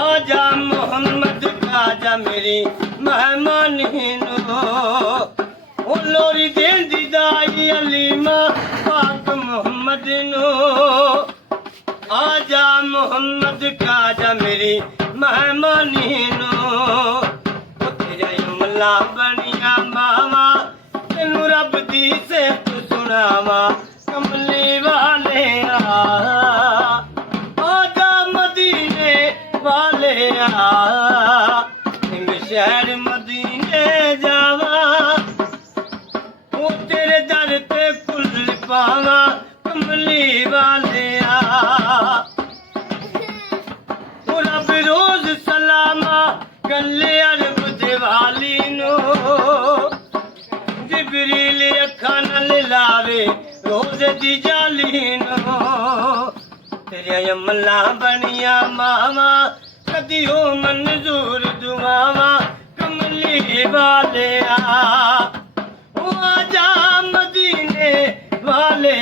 आजा मोहम्मद खाजा मेरी मेहमानी नो ओ लोरी देंदी दाई अलीमा पाक मोहम्मद नो आजा मोहम्मद खाजा मेरी मेहमानी नो ओ तेरा यमला बनिया मावा तेनू रब दी से तू सुनावा कमली वाले आजा मदीने वाले शहर मदीने जावा वो तेरे दर ते फुल पावा कमली वाले रब रोज सलामा गले अरब दिवाली नो जिबरील अखा न लावे रोज दी जाली नो तेरिया यमला बनिया मावा कदी हो मंजूर दुआवा कमली वाले आजा मदीने वाले